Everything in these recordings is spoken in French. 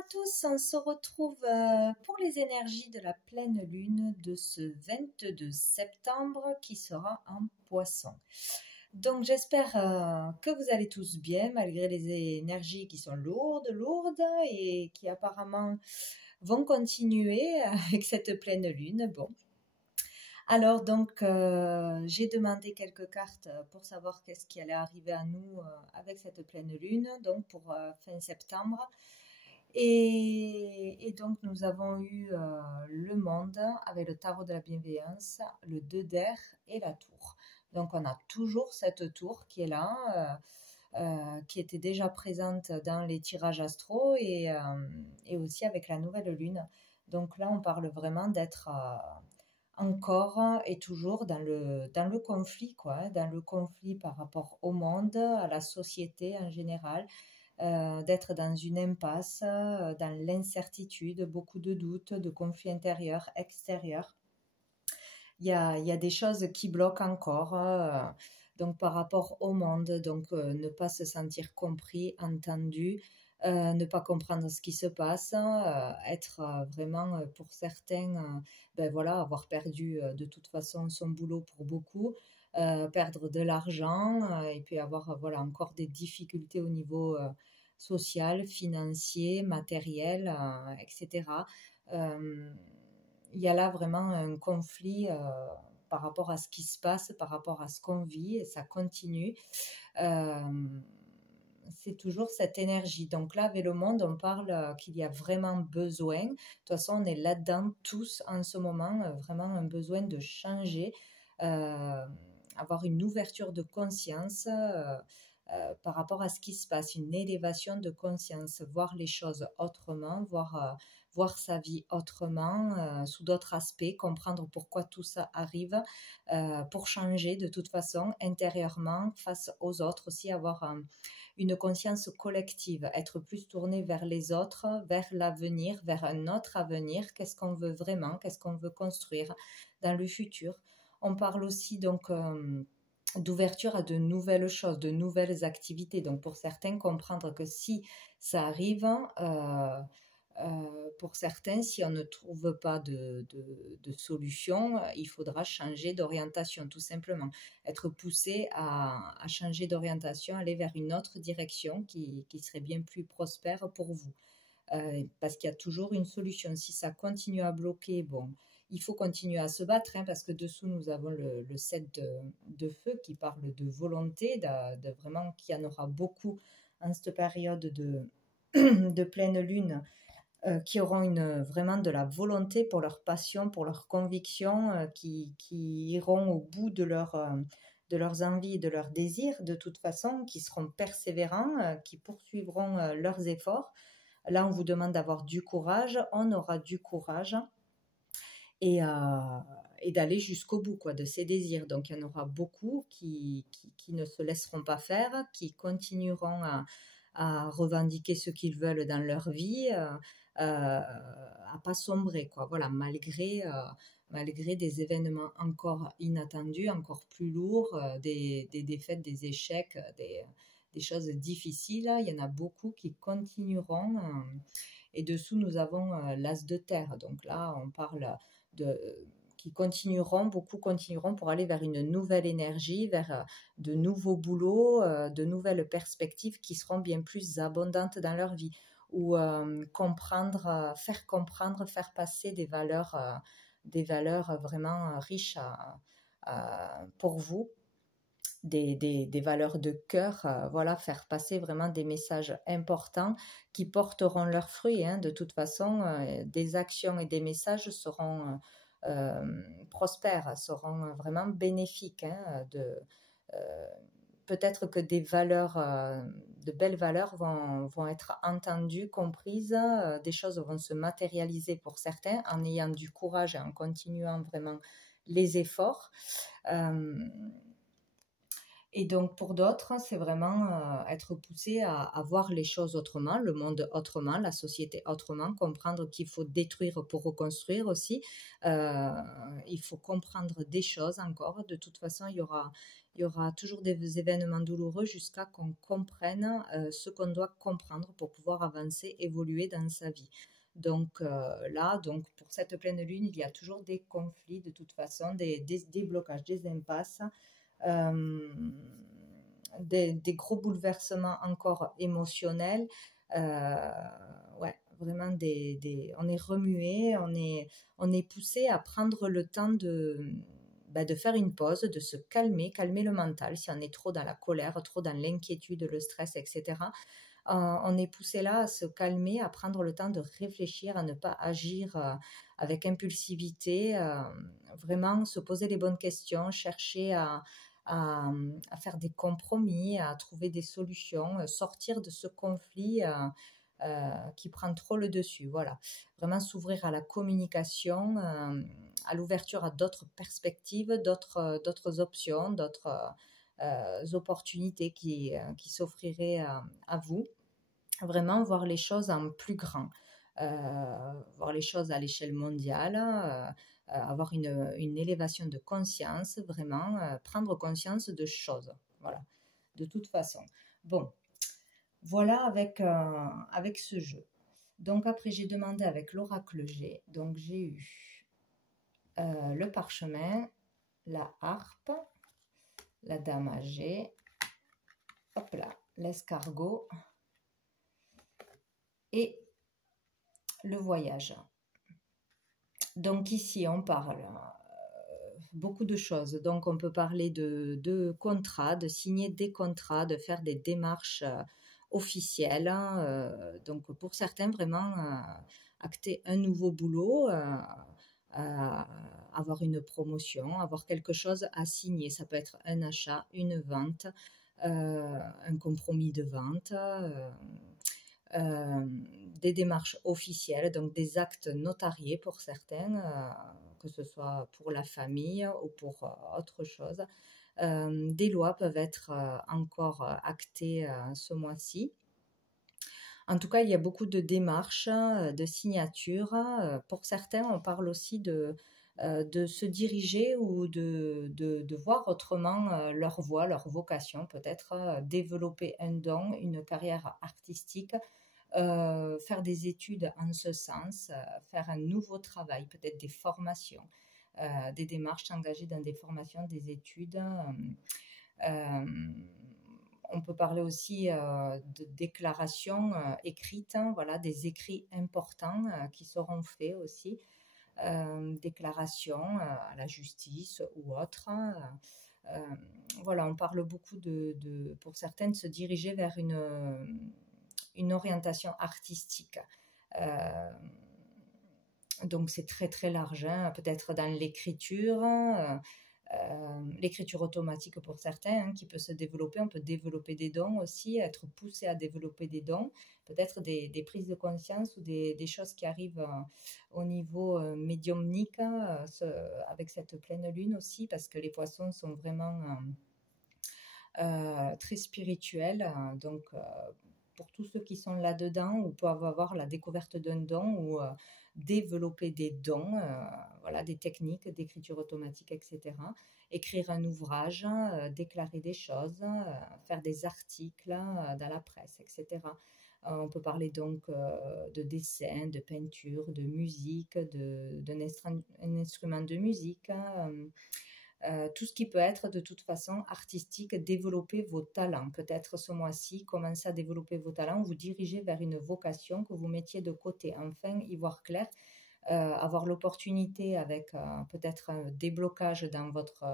à tous, on se retrouve pour les énergies de la pleine lune de ce 22 septembre qui sera en Poisson. Donc j'espère que vous allez tous bien malgré les énergies qui sont lourdes et qui apparemment vont continuer avec cette pleine lune. Bon. Alors donc j'ai demandé quelques cartes pour savoir qu'est-ce qui allait arriver à nous avec cette pleine lune, donc pour fin septembre. Et donc nous avons eu le monde avec le tarot de la bienveillance, le 2 d'air et la tour. Donc on a toujours cette tour qui est là, qui était déjà présente dans les tirages astraux et aussi avec la nouvelle lune. Donc là on parle vraiment d'être encore et toujours dans le conflit, quoi, hein, dans le conflit par rapport au monde, à la société en général, d'être dans une impasse, dans l'incertitude, beaucoup de doutes, de conflits intérieurs, extérieurs. Il y a des choses qui bloquent encore, donc par rapport au monde, donc ne pas se sentir compris, entendu, ne pas comprendre ce qui se passe, être vraiment pour certains, ben voilà, avoir perdu de toute façon son boulot pour beaucoup, perdre de l'argent et puis avoir voilà encore des difficultés au niveau social, financier, matériel, etc. Euh, il y a là vraiment un conflit par rapport à ce qui se passe, par rapport à ce qu'on vit, et ça continue. Euh, c'est toujours cette énergie. Donc là, avec le monde, on parle qu'il y a vraiment besoin. De toute façon, on est là-dedans tous en ce moment, vraiment un besoin de changer, avoir une ouverture de conscience par rapport à ce qui se passe, une élévation de conscience, voir les choses autrement, voir sa vie autrement, sous d'autres aspects, comprendre pourquoi tout ça arrive, pour changer de toute façon intérieurement face aux autres, aussi avoir une conscience collective, être plus tourné vers les autres, vers l'avenir, vers un autre avenir, qu'est-ce qu'on veut vraiment, qu'est-ce qu'on veut construire dans le futur. On parle aussi donc d'ouverture à de nouvelles choses, de nouvelles activités. Donc pour certains, comprendre que si ça arrive, pour certains, si on ne trouve pas de solution, il faudra changer d'orientation, tout simplement. Être poussé à changer d'orientation, aller vers une autre direction qui serait bien plus prospère pour vous. Parce qu'il y a toujours une solution. Si ça continue à bloquer, bon, il faut continuer à se battre, hein, parce que dessous, nous avons le 7 de feu qui parle de volonté, de vraiment qu'il y en aura beaucoup en cette période de pleine lune, qui auront vraiment de la volonté pour leur passion, pour leurs convictions, qui iront au bout de leurs envies et de leurs désirs, de toute façon, qui seront persévérants, qui poursuivront leurs efforts. Là, on vous demande d'avoir du courage, on aura du courage et, et d'aller jusqu'au bout quoi, de ses désirs. Donc, il y en aura beaucoup qui ne se laisseront pas faire, qui continueront à revendiquer ce qu'ils veulent dans leur vie, à pas sombrer, quoi. Voilà, malgré des événements encore inattendus, encore plus lourds, des défaites, des échecs, des choses difficiles. Il y en a beaucoup qui continueront. Et dessous, nous avons l'as de terre. Donc là, on parle de qui continueront, beaucoup continueront pour aller vers une nouvelle énergie, vers de nouveaux boulots, de nouvelles perspectives qui seront bien plus abondantes dans leur vie, ou comprendre, faire passer des valeurs vraiment riches pour vous, des valeurs de cœur, voilà, faire passer vraiment des messages importants qui porteront leurs fruits, hein. De toute façon, des actions et des messages seront prospères, seront vraiment bénéfiques, hein, peut-être que des valeurs, de belles valeurs vont être entendues, comprises, des choses vont se matérialiser pour certains en ayant du courage et en continuant vraiment les efforts. Et donc pour d'autres, c'est vraiment être poussé à voir les choses autrement, le monde autrement, la société autrement, comprendre qu'il faut détruire pour reconstruire aussi. Il faut comprendre des choses encore. De toute façon, il y aura toujours des événements douloureux jusqu'à qu'on comprenne ce qu'on doit comprendre pour pouvoir avancer, évoluer dans sa vie. Donc là, donc pour cette pleine lune, il y a toujours des conflits de toute façon, des blocages, des impasses, euh, des gros bouleversements encore émotionnels. Euh, ouais, vraiment on est remué, on est poussé à prendre le temps de faire une pause, de se calmer, calmer le mental si on est trop dans la colère, trop dans l'inquiétude, le stress, etc. On est poussé là à se calmer, à prendre le temps de réfléchir, à ne pas agir avec impulsivité, vraiment se poser les bonnes questions, chercher à faire des compromis, à trouver des solutions, sortir de ce conflit qui prend trop le dessus. Voilà, vraiment s'ouvrir à la communication, à l'ouverture à d'autres perspectives, d'autres options, d'autres opportunités qui s'offriraient à vous. Vraiment voir les choses en plus grand, voir les choses à l'échelle mondiale, avoir une élévation de conscience, vraiment prendre conscience de choses. Voilà, de toute façon. Bon, voilà avec ce jeu. Donc après, j'ai demandé avec l'oracle G. Donc j'ai eu le parchemin, la harpe, la dame à G, hop là, l'escargot et le voyage. Donc ici, on parle beaucoup de choses. Donc on peut parler de contrats, de signer des contrats, de faire des démarches officielles. Donc pour certains, vraiment acter un nouveau boulot, avoir une promotion, avoir quelque chose à signer. Ça peut être un achat, une vente, un compromis de vente. Des démarches officielles, donc des actes notariés pour certains, que ce soit pour la famille ou pour autre chose. Des lois peuvent être encore actées ce mois-ci. En tout cas, il y a beaucoup de démarches, de signatures. Pour certains, on parle aussi de se diriger ou de voir autrement leur voie, leur vocation, peut-être développer un don, une carrière artistique, faire des études en ce sens, faire un nouveau travail, peut-être des formations, des démarches, s'engager dans des formations, des études. Euh, on peut parler aussi de déclarations écrites, hein, voilà, des écrits importants qui seront faits aussi, déclarations à la justice ou autres. Euh, voilà, on parle beaucoup pour certains, de se diriger vers une orientation artistique. Donc c'est très très large, hein, peut-être dans l'écriture, l'écriture automatique pour certains, hein, qui peut se développer. On peut développer des dons aussi, être poussé à développer des dons, peut-être des prises de conscience ou des choses qui arrivent au niveau médiumnique, avec cette pleine lune aussi, parce que les poissons sont vraiment très spirituels. Donc pour tous ceux qui sont là-dedans ou peuvent avoir la découverte d'un don ou développer des dons, voilà, des techniques d'écriture automatique, etc. Écrire un ouvrage, déclarer des choses, faire des articles dans la presse, etc. On peut parler donc de dessin, de peinture, de musique, d'un instrument de musique, tout ce qui peut être de toute façon artistique, développer vos talents. Peut-être ce mois-ci, commencer à développer vos talents, vous diriger vers une vocation que vous mettiez de côté. Enfin, y voir clair, avoir l'opportunité avec peut-être un déblocage dans votre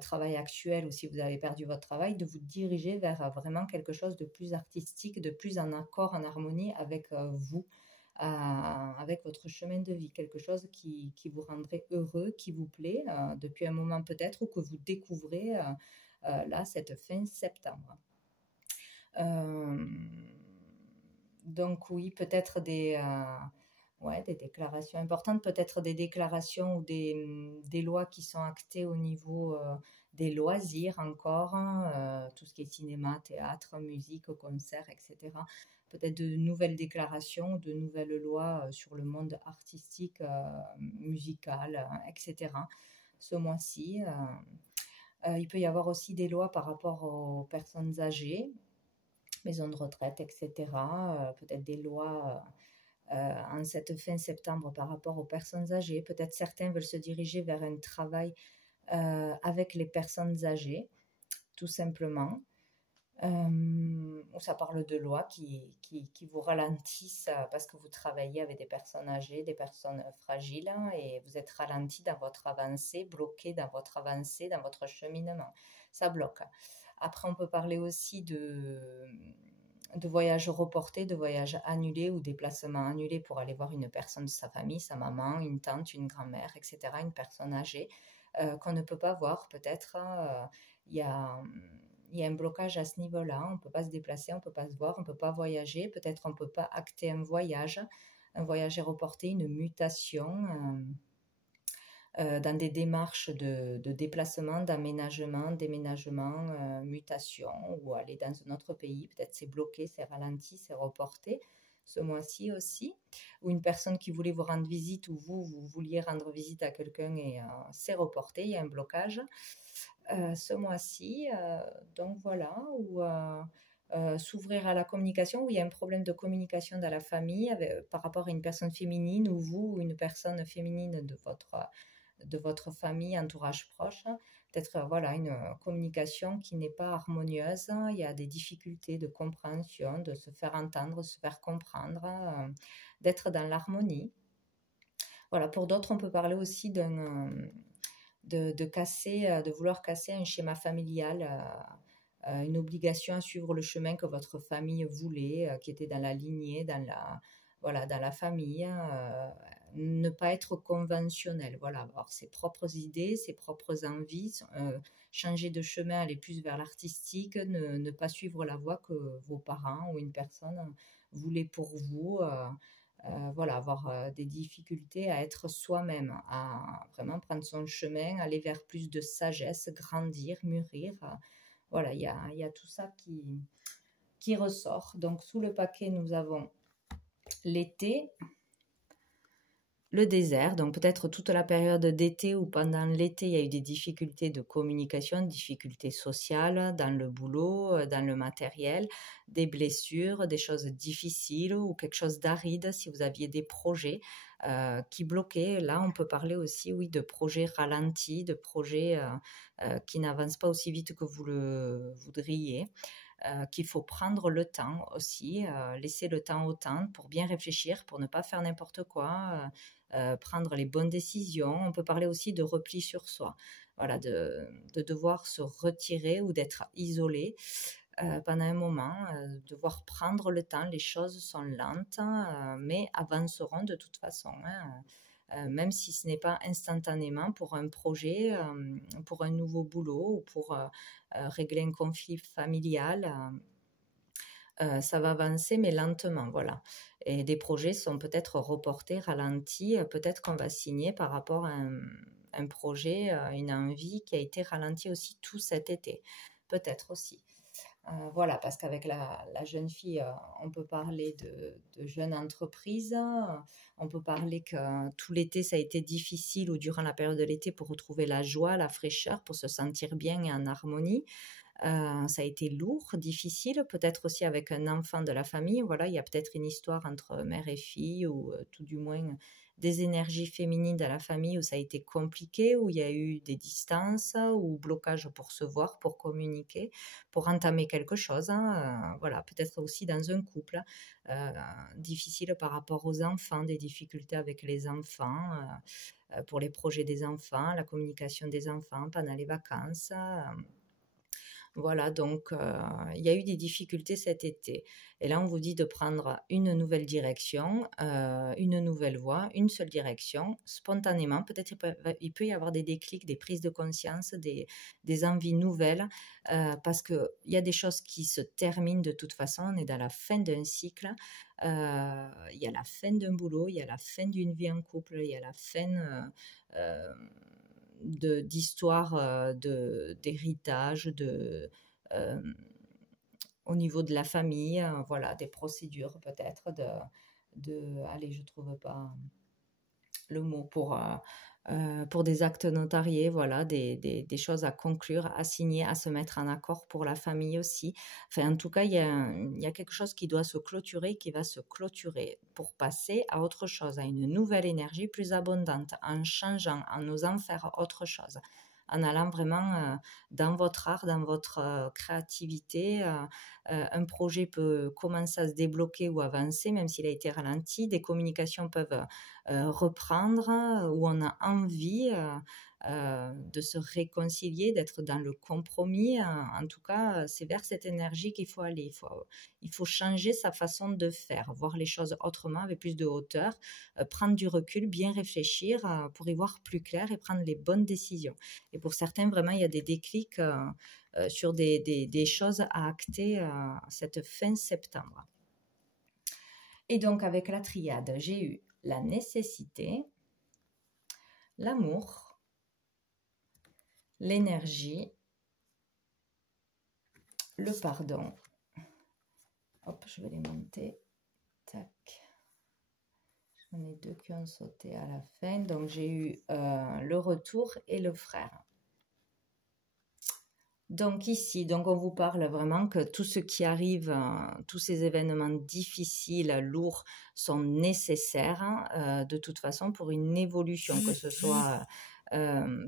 travail actuel ou si vous avez perdu votre travail, de vous diriger vers vraiment quelque chose de plus artistique, de plus en accord, en harmonie avec vous, avec votre chemin de vie, quelque chose qui vous rendrait heureux, qui vous plaît depuis un moment peut-être ou que vous découvrez là cette fin septembre. Donc oui, peut-être des déclarations importantes, peut-être des déclarations ou des lois qui sont actées au niveau des loisirs encore, hein, tout ce qui est cinéma, théâtre, musique, concert, etc. Peut-être de nouvelles déclarations, de nouvelles lois sur le monde artistique, musical, etc. ce mois-ci. Il peut y avoir aussi des lois par rapport aux personnes âgées, maisons de retraite, etc. Peut-être des lois en cette fin septembre par rapport aux personnes âgées. Peut-être certains veulent se diriger vers un travail avec les personnes âgées, tout simplement. Ça parle de lois qui vous ralentissent parce que vous travaillez avec des personnes âgées, des personnes fragiles, hein, et vous êtes ralenti dans votre avancée, bloqué dans votre avancée, dans votre cheminement. Ça bloque. Après, on peut parler aussi de voyages reportés, de voyages annulés ou déplacements annulés pour aller voir une personne de sa famille, sa maman, une tante, une grand-mère, etc., une personne âgée qu'on ne peut pas voir peut-être. Il y a il y a un blocage à ce niveau-là. On ne peut pas se déplacer, on ne peut pas se voir, on ne peut pas voyager. Peut-être on ne peut pas acter un voyage. Un voyage est reporté, une mutation dans des démarches de déplacement, d'aménagement, déménagement, mutation, ou aller dans un autre pays. Peut-être c'est bloqué, c'est ralenti, c'est reporté ce mois-ci aussi. Ou une personne qui voulait vous rendre visite ou vous vouliez rendre visite à quelqu'un et c'est reporté, il y a un blocage. Ce mois-ci. Donc voilà, ou s'ouvrir à la communication, où il y a un problème de communication dans la famille par rapport à une personne féminine ou vous, ou une personne féminine de votre famille, entourage proche. Peut-être voilà, une communication qui n'est pas harmonieuse. Il y a des difficultés de compréhension, de se faire entendre, de se faire comprendre, d'être dans l'harmonie. Voilà, pour d'autres, on peut parler aussi de vouloir casser un schéma familial, une obligation à suivre le chemin que votre famille voulait, qui était dans la lignée, voilà, dans la famille, ne pas être conventionnel, voilà, avoir ses propres idées, ses propres envies, changer de chemin, aller plus vers l'artistique, ne pas suivre la voie que vos parents ou une personne voulait pour vous. Voilà, avoir des difficultés à être soi-même, à vraiment prendre son chemin, aller vers plus de sagesse, grandir, mûrir. Voilà, il y a tout ça qui ressort. Donc, sous le paquet, nous avons l'été, le désert, donc peut-être toute la période d'été ou pendant l'été, il y a eu des difficultés de communication, des difficultés sociales dans le boulot, dans le matériel, des blessures, des choses difficiles ou quelque chose d'aride si vous aviez des projets qui bloquaient. Là, on peut parler aussi, oui, de projets ralentis, de projets qui n'avancent pas aussi vite que vous le voudriez. Qu'il faut prendre le temps aussi, laisser le temps au temps pour bien réfléchir, pour ne pas faire n'importe quoi, prendre les bonnes décisions. On peut parler aussi de repli sur soi, voilà, de devoir se retirer ou d'être isolé pendant un moment, devoir prendre le temps. Les choses sont lentes, mais avanceront de toute façon, hein. Même si ce n'est pas instantanément pour un projet, pour un nouveau boulot ou pour régler un conflit familial. Ça va avancer, mais lentement, voilà. Et des projets sont peut-être reportés, ralentis. Peut-être qu'on va signer par rapport à un projet, une envie qui a été ralentie aussi tout cet été. Peut-être aussi. Voilà, parce qu'avec la jeune fille, on peut parler de jeune entreprise. On peut parler que tout l'été, ça a été difficile ou durant la période de l'été pour retrouver la joie, la fraîcheur, pour se sentir bien et en harmonie. Ça a été lourd, difficile, peut-être aussi avec un enfant de la famille. Voilà, il y a peut-être une histoire entre mère et fille ou tout du moins des énergies féminines dans la famille où ça a été compliqué, où il y a eu des distances ou blocages pour se voir, pour communiquer, pour entamer quelque chose, hein. Voilà, peut-être aussi dans un couple, difficile par rapport aux enfants, des difficultés avec les enfants, pour les projets des enfants, la communication des enfants pendant les vacances. Voilà, donc il y a eu des difficultés cet été. Et là, on vous dit de prendre une nouvelle direction, une nouvelle voie, une seule direction, spontanément. Peut-être il peut y avoir des déclics, des prises de conscience, des envies nouvelles, parce qu'il y a des choses qui se terminent de toute façon. On est dans la fin d'un cycle. Il y a la fin d'un boulot, il y a la fin d'une vie en couple, il y a la fin d'histoire d'héritage, euh, au niveau de la famille, voilà, des procédures peut-être allez, je trouve pas le mot pour des actes notariés, voilà, des choses à conclure, à signer, à se mettre en accord pour la famille aussi. Enfin, en tout cas, il y a quelque chose qui doit se clôturer, qui va se clôturer pour passer à autre chose, à une nouvelle énergie plus abondante, en changeant, en osant faire autre chose, en allant vraiment dans votre art, dans votre créativité. Un projet peut commencer à se débloquer ou avancer, même s'il a été ralenti. Des communications peuvent reprendre, où on a envie de se réconcilier, d'être dans le compromis. En tout cas, c'est vers cette énergie qu'il faut aller. Il faut changer sa façon de faire, voir les choses autrement, avec plus de hauteur, prendre du recul, bien réfléchir pour y voir plus clair et prendre les bonnes décisions. Et pour certains, vraiment, il y a des déclics sur des choses à acter cette fin septembre. Et donc, avec la triade, j'ai eu la nécessité, l'amour, l'énergie, le pardon. Hop, je vais les monter. Tac. J'en ai deux qui ont sauté à la fin. Donc, j'ai eu le retour et le frère. Donc ici, donc on vous parle vraiment que tout ce qui arrive, tous ces événements difficiles, lourds, sont nécessaires de toute façon pour une évolution, que ce soit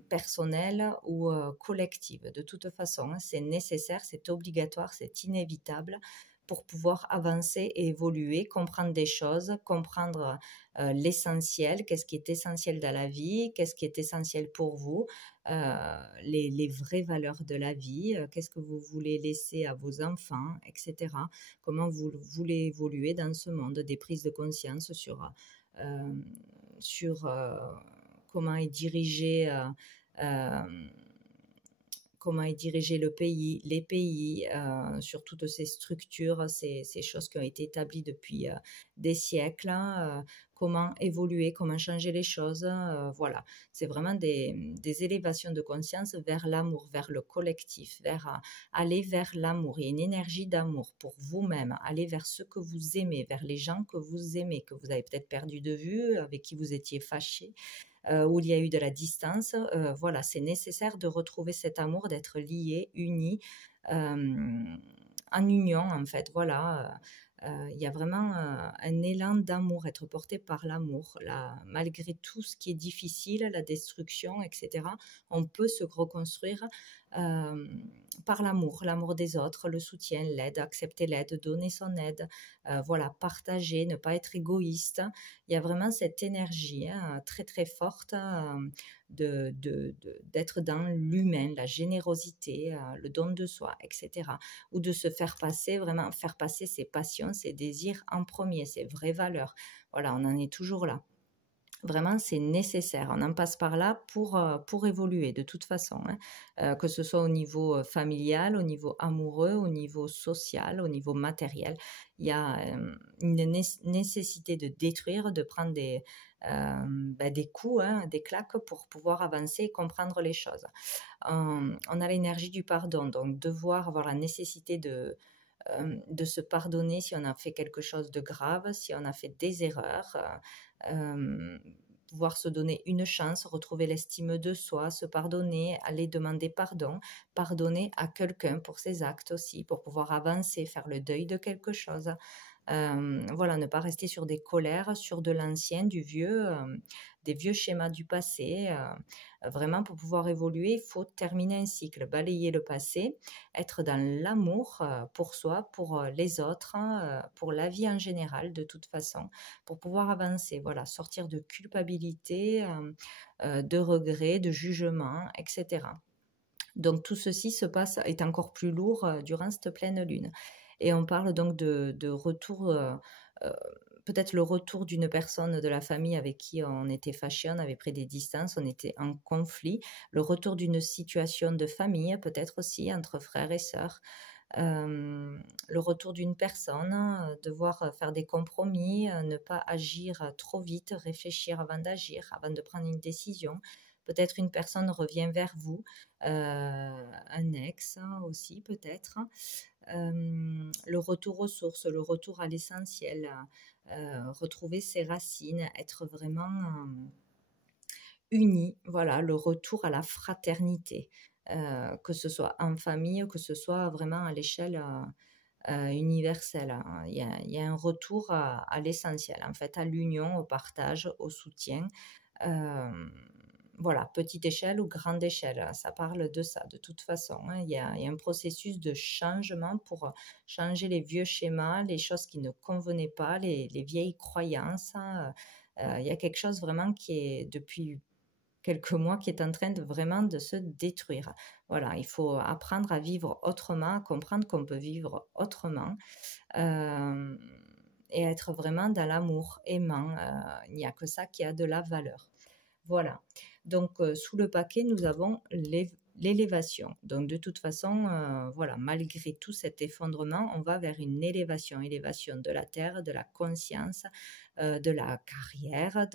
personnelle ou collective. De toute façon, c'est nécessaire, c'est obligatoire, c'est inévitable pour pouvoir avancer et évoluer, comprendre des choses, comprendre l'essentiel, qu'est-ce qui est essentiel dans la vie, qu'est-ce qui est essentiel pour vous, les vraies valeurs de la vie, qu'est-ce que vous voulez laisser à vos enfants, etc. Comment vous voulez évoluer dans ce monde, des prises de conscience sur comment est dirigé le pays, les pays, sur toutes ces structures, ces choses qui ont été établies depuis des siècles, comment évoluer, comment changer les choses. Voilà, c'est vraiment des élévations de conscience vers l'amour, vers le collectif, aller vers l'amour. Il y a une énergie d'amour pour vous-même, aller vers ce que vous aimez, vers les gens que vous aimez, que vous avez peut-être perdu de vue, avec qui vous étiez fâché. Où il y a eu de la distance, voilà, c'est nécessaire de retrouver cet amour, d'être liés, unis, en union en fait, voilà. Il y a vraiment un élan d'amour, être porté par l'amour. Là, malgré tout ce qui est difficile, la destruction, etc., on peut se reconstruire par l'amour des autres, le soutien, l'aide, accepter l'aide, donner son aide, voilà, partager, ne pas être égoïste. Il y a vraiment cette énergie très très forte d'être dans l'humain, la générosité, le don de soi, etc. Ou de se faire passer, vraiment faire passer ses passions, ses désirs en premier, ses vraies valeurs. Voilà, on en est toujours là. Vraiment, c'est nécessaire. On en passe par là pour évoluer de toute façon, que ce soit au niveau familial, au niveau amoureux, au niveau social, au niveau matériel. Il y a une nécessité de détruire, de prendre des coups, des claques pour pouvoir avancer et comprendre les choses. On a l'énergie du pardon, donc devoir avoir la nécessité de se pardonner si on a fait quelque chose de grave, si on a fait des erreurs, pouvoir se donner une chance, retrouver l'estime de soi, se pardonner, aller demander pardon, pardonner à quelqu'un pour ses actes aussi, pour pouvoir avancer, faire le deuil de quelque chose. Voilà, ne pas rester sur des colères, sur de l'ancien, du vieux, des vieux schémas du passé. Vraiment, pour pouvoir évoluer, il faut terminer un cycle, balayer le passé, être dans l'amour pour soi, pour les autres, pour la vie en général, de toute façon, pour pouvoir avancer. Voilà, sortir de culpabilité, de regrets, de jugement, etc. Donc tout ceci est encore plus lourd durant cette pleine lune. Et on parle donc de retour, peut-être le retour d'une personne de la famille avec qui on était fâché, on avait pris des distances, on était en conflit, le retour d'une situation de famille, peut-être aussi entre frères et sœurs, le retour d'une personne, devoir faire des compromis, ne pas agir trop vite, réfléchir avant d'agir, avant de prendre une décision. Peut-être une personne revient vers vous, un ex aussi peut-être. Le retour aux sources, le retour à l'essentiel, retrouver ses racines, être vraiment unis, voilà, le retour à la fraternité, que ce soit en famille, que ce soit vraiment à l'échelle universelle, hein. Il y a un retour à l'essentiel, en fait, à l'union, au partage, au soutien. Euh, voilà, petite échelle ou grande échelle, hein, ça parle de ça, de toute façon, hein. Il y a un processus de changement pour changer les vieux schémas, les choses qui ne convenaient pas, les vieilles croyances, hein. Il y a quelque chose vraiment qui est, depuis quelques mois, qui est en train de vraiment de se détruire. Voilà, il faut apprendre à vivre autrement, à comprendre qu'on peut vivre autrement, euh, et être vraiment dans l'amour, aimant. Il n'y a que ça qui a de la valeur. Voilà. Donc, sous le paquet, nous avons l'élévation. Donc, de toute façon, voilà, malgré tout cet effondrement, on va vers une élévation, élévation de la terre, de la conscience, de la carrière,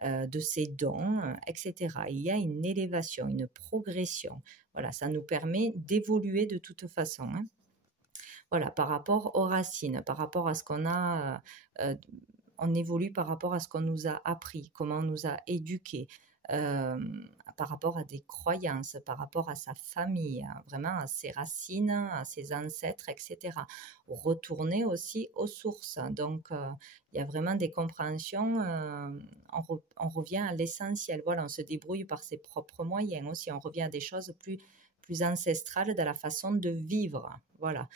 de ses dons, etc. Il y a une élévation, une progression. Voilà, ça nous permet d'évoluer de toute façon, hein. Voilà, par rapport aux racines, par rapport à ce qu'on a, on évolue par rapport à ce qu'on nous a appris, comment on nous a éduqués, euh, par rapport à des croyances, par rapport à sa famille, hein, vraiment à ses racines, à ses ancêtres, etc. Retourner aussi aux sources. Donc, il y a vraiment des compréhensions, on revient à l'essentiel. Voilà, on se débrouille par ses propres moyens aussi, on revient à des choses plus ancestrales dans la façon de vivre. Voilà,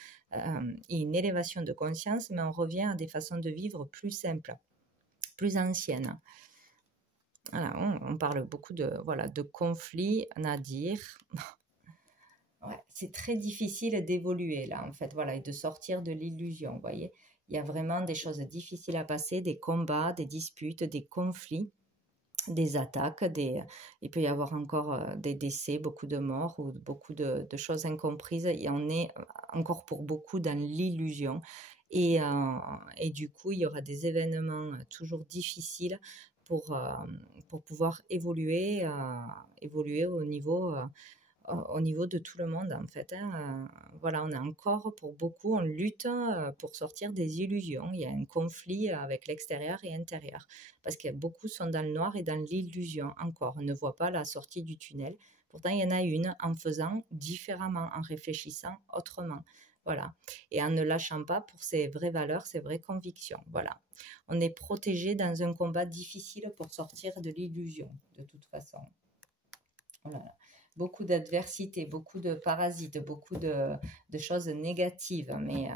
une élévation de conscience, mais on revient à des façons de vivre plus simples, plus anciennes. Voilà, on parle beaucoup de conflits, Nadir. Ouais, c'est très difficile d'évoluer là, en fait, voilà, et de sortir de l'illusion, vous voyez. Il y a vraiment des choses difficiles à passer, des combats, des disputes, des conflits, des attaques, il peut y avoir encore des décès, beaucoup de morts ou beaucoup de choses incomprises, et on est encore pour beaucoup dans l'illusion. Et du coup, il y aura des événements toujours difficiles pour pouvoir évoluer, évoluer au niveau de tout le monde, en fait, hein. Voilà, on est encore, pour beaucoup, on lutte pour sortir des illusions. Il y a un conflit avec l'extérieur et l'intérieur, parce que beaucoup sont dans le noir et dans l'illusion encore. On ne voit pas la sortie du tunnel. Pourtant, il y en a une, en faisant différemment, en réfléchissant autrement. Voilà. Et en ne lâchant pas pour ses vraies valeurs, ses vraies convictions. Voilà. On est protégé dans un combat difficile pour sortir de l'illusion, de toute façon. Voilà. Beaucoup d'adversité, beaucoup de parasites, beaucoup de choses négatives, mais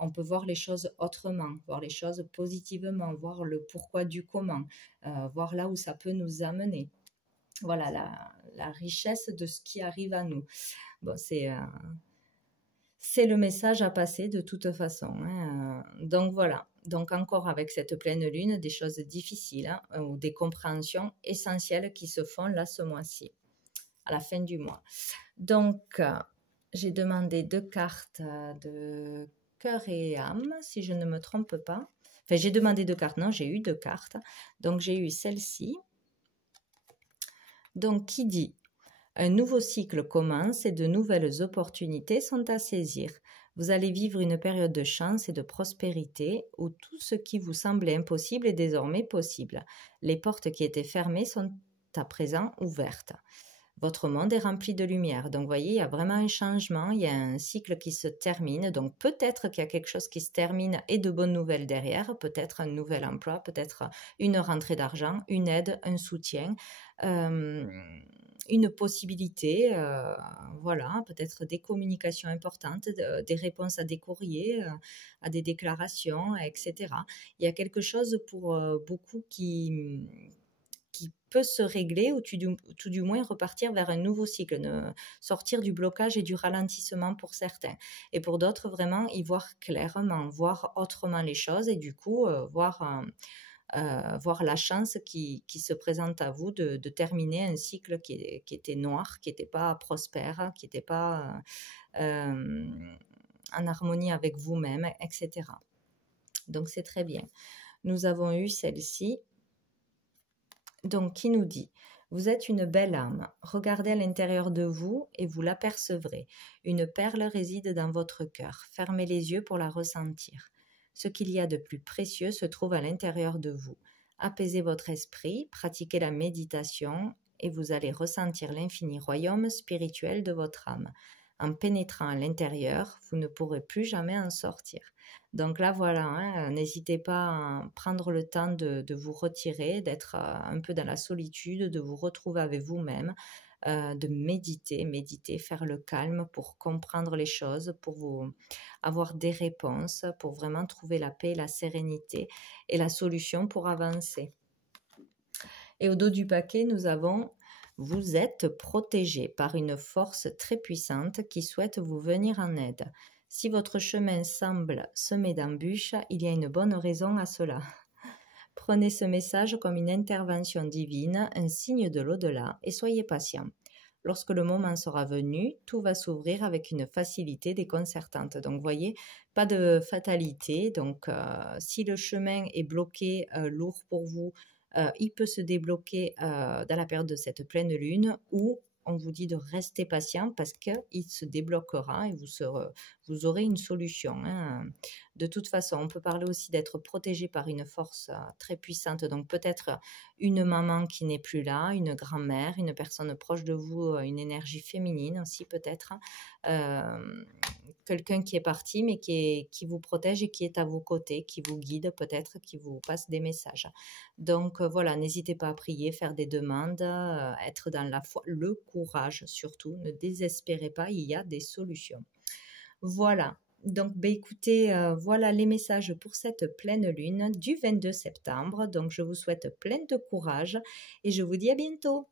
on peut voir les choses autrement, voir les choses positivement, voir le pourquoi du comment, voir là où ça peut nous amener. Voilà, la richesse de ce qui arrive à nous. Bon, c'est le message à passer de toute façon, hein. Donc voilà, donc encore avec cette pleine lune, des choses difficiles, hein, ou des compréhensions essentielles qui se font là ce mois-ci, à la fin du mois. Donc, j'ai demandé 2 cartes de cœur et âme, si je ne me trompe pas. Enfin, j'ai demandé 2 cartes, non, j'ai eu 2 cartes. Donc, j'ai eu celle-ci. Donc, qui dit: un nouveau cycle commence et de nouvelles opportunités sont à saisir. Vous allez vivre une période de chance et de prospérité où tout ce qui vous semblait impossible est désormais possible. Les portes qui étaient fermées sont à présent ouvertes. Votre monde est rempli de lumière. Donc, vous voyez, il y a vraiment un changement, il y a un cycle qui se termine. Donc, peut-être qu'il y a quelque chose qui se termine et de bonnes nouvelles derrière, peut-être un nouvel emploi, peut-être une rentrée d'argent, une aide, un soutien, une possibilité, voilà, peut-être des communications importantes, des réponses à des courriers, à des déclarations, etc. Il y a quelque chose pour beaucoup qui peut se régler ou tout du moins repartir vers un nouveau cycle, sortir du blocage et du ralentissement pour certains. Et pour d'autres, vraiment y voir clairement, voir autrement les choses et du coup voir la chance qui se présente à vous de terminer un cycle qui était noir, qui n'était pas prospère, qui n'était pas en harmonie avec vous-même, etc. Donc c'est très bien. Nous avons eu celle-ci. Donc, qui nous dit: vous êtes une belle âme, regardez à l'intérieur de vous et vous l'apercevrez. Une perle réside dans votre cœur, fermez les yeux pour la ressentir. Ce qu'il y a de plus précieux se trouve à l'intérieur de vous. Apaisez votre esprit, pratiquez la méditation et vous allez ressentir l'infini royaume spirituel de votre âme. En pénétrant à l'intérieur, vous ne pourrez plus jamais en sortir. Donc là, voilà, hein, n'hésitez pas à prendre le temps de vous retirer, d'être un peu dans la solitude, de vous retrouver avec vous-même, de méditer, faire le calme pour comprendre les choses, pour vous avoir des réponses, pour vraiment trouver la paix, la sérénité et la solution pour avancer. Et au dos du paquet, nous avons « Vous êtes protégé par une force très puissante qui souhaite vous venir en aide. Si votre chemin semble semé d'embûches, il y a une bonne raison à cela. Prenez ce message comme une intervention divine, un signe de l'au-delà, et soyez patient. Lorsque le moment sera venu, tout va s'ouvrir avec une facilité déconcertante. » Donc, voyez, pas de fatalité. Donc, si le chemin est bloqué, lourd pour vous, il peut se débloquer dans la période de cette pleine lune, ou on vous dit de rester patient parce qu'il se débloquera et vous aurez une solution, hein. De toute façon, on peut parler aussi d'être protégé par une force très puissante, donc peut-être une maman qui n'est plus là, une grand-mère, une personne proche de vous, une énergie féminine aussi peut-être, quelqu'un qui est parti mais qui vous protège et qui est à vos côtés, qui vous guide peut-être, qui vous passe des messages. Donc voilà, n'hésitez pas à prier, faire des demandes, être dans la foi, le courage surtout, ne désespérez pas, il y a des solutions. Voilà, donc écoutez, voilà les messages pour cette pleine lune du 22 septembre. Donc je vous souhaite plein de courage et je vous dis à bientôt.